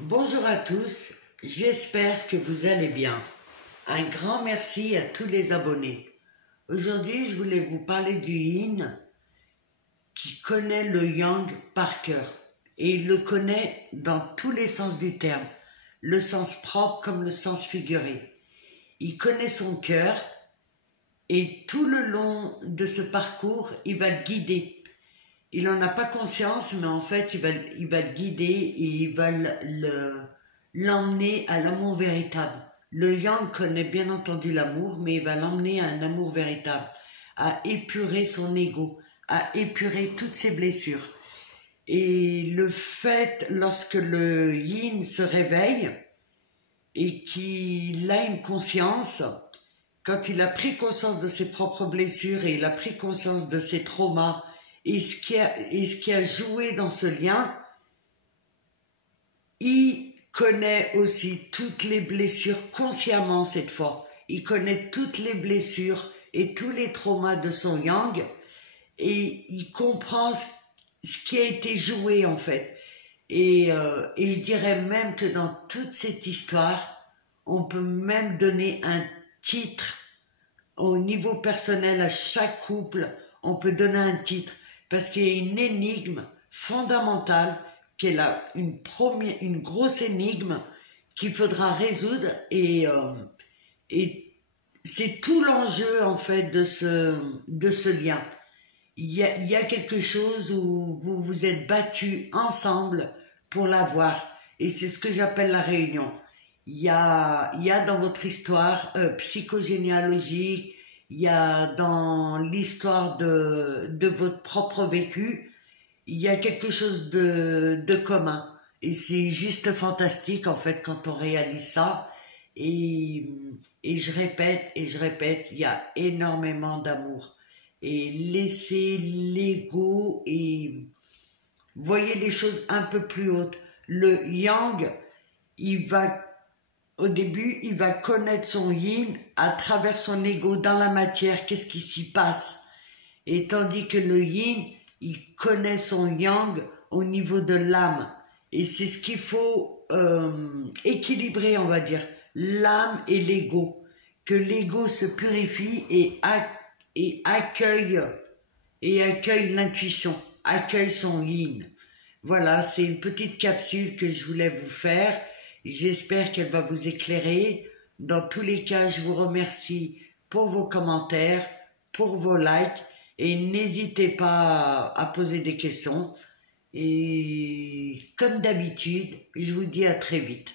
Bonjour à tous, j'espère que vous allez bien. Un grand merci à tous les abonnés. Aujourd'hui, je voulais vous parler du yin qui connaît le yang par cœur. Et il le connaît dans tous les sens du terme, le sens propre comme le sens figuré. Il connaît son cœur et tout le long de ce parcours, il va le guider. Il n'en a pas conscience, mais en fait, il va le guider et il va l'emmener à l'amour véritable. Le yang connaît bien entendu l'amour, mais il va l'emmener à un amour véritable, à épurer son ego, à épurer toutes ses blessures. Et le fait, lorsque le yin se réveille et qu'il a une conscience, quand il a pris conscience de ses propres blessures et il a pris conscience de ses traumas, et ce qui a joué dans ce lien, il connaît aussi toutes les blessures consciemment cette fois. Il connaît toutes les blessures et tous les traumas de son yang et il comprend ce qui a été joué en fait. Et je dirais même que dans toute cette histoire, on peut même donner un titre au niveau personnel à chaque couple. On peut donner un titre. Parce qu'il y a une énigme fondamentale qui est là, une grosse énigme qu'il faudra résoudre et c'est tout l'enjeu en fait de ce lien. Il y a quelque chose où vous vous êtes battus ensemble pour l'avoir et c'est ce que j'appelle la réunion. Il y a dans votre histoire psychogénéalogique, il y a dans l'histoire de votre propre vécu, il y a quelque chose de commun. Et c'est juste fantastique en fait quand on réalise ça. Et je répète, il y a énormément d'amour. Et laissez l'ego et voyez les choses un peu plus hautes. Le yang, au début, il va connaître son yin à travers son ego dans la matière, qu'est-ce qui s'y passe. Et tandis que le yin, il connaît son yang au niveau de l'âme. Et c'est ce qu'il faut équilibrer, on va dire, l'âme et l'ego. Que l'ego se purifie et accueille l'intuition, accueille son yin. Voilà, c'est une petite capsule que je voulais vous faire. J'espère qu'elle va vous éclairer. Dans tous les cas, je vous remercie pour vos commentaires, pour vos likes et n'hésitez pas à poser des questions. Et comme d'habitude, je vous dis à très vite.